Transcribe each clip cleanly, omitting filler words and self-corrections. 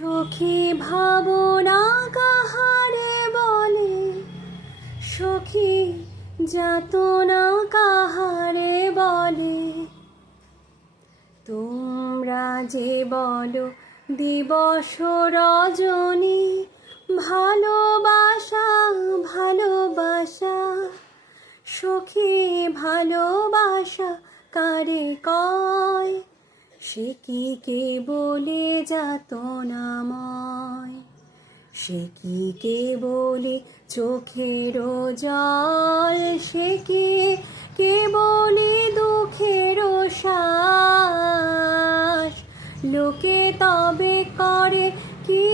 সখী ভাবনা কাহারে বলে, সখী যাতনা কাহারে বলে। তোমরা যে বলো দিবস রজনী, ভালোবাসা ভালোবাসা। সখী ভালোবাসা কারে কয়, সে কি কেবলে যাতনাময়। সে কি কেবলে চোখের জল, সে কি কেবলে দুঃখের শ্বাস। লোকে তবে করে কি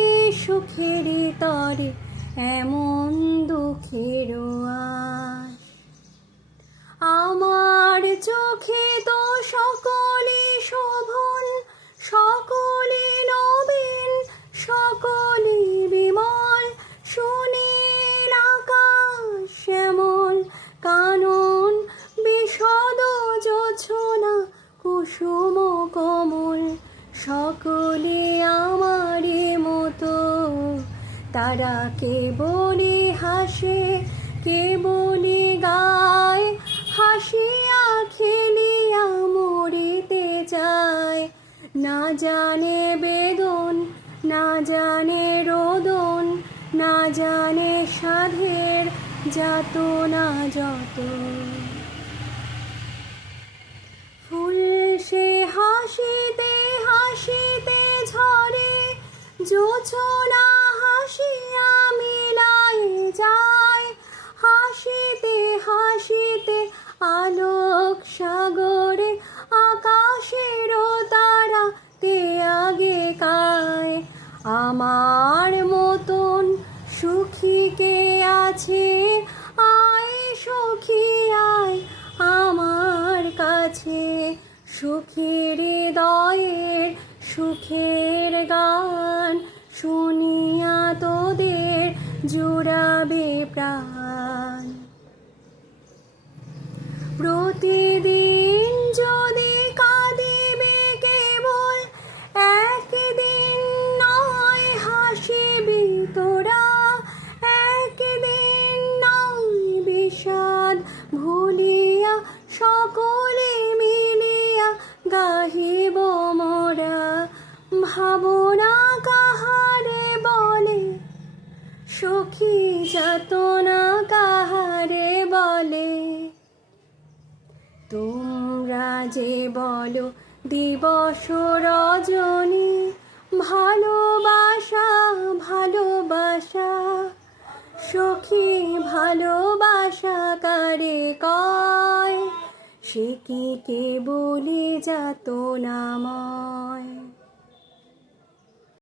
সুখের তরে এমন দুঃখের আশ। আমার চোখে তো সকলে শোভন, সকলে নবীন, সকলে বিমল। সুনীল আকাশ শ্যামল কানন, বিশদ জোছনা কুসুম কমল। সকলে আমারে মতো, তারা কেবলে হাসে কেবলে গায়। হাসিয়া খেলিয়া মরিতে চায়, না জানে বেদন না জানে রোদন, না জানে সাধের যাতনা যত। ফুল সে হাসিতে হাসিতে ঝরে, জোছনা হাসিয়া মিলাই যায়। হাসিতে হাসিতে আলোক সাগরে, আকাশের তারা তে আগে কায়। আমার মতন সুখী কে আছে, আয় সখী আয় আমার কাছে। সুখের হৃদয়ের সুখের গান, শুনিয়া তোদের জুড়াবে প্রাণ। প্রতিদিন যদি কাঁদিবে কেবল, একদিন নয় হাসিবি তোরা। একদিন নয় বিষাদ ভুলিয়া, সকলে মিলিয়া গাহিব মোরা। ভাবনা কাহারে বলে, সখী যাতনা কাহারে বলে। তোমরা যে বলো দিবস রজনী, ভালোবাসা ভালোবাসা। সখী ভালোবাসা কারে কয়, সে কি কেবলে যাতনাময়।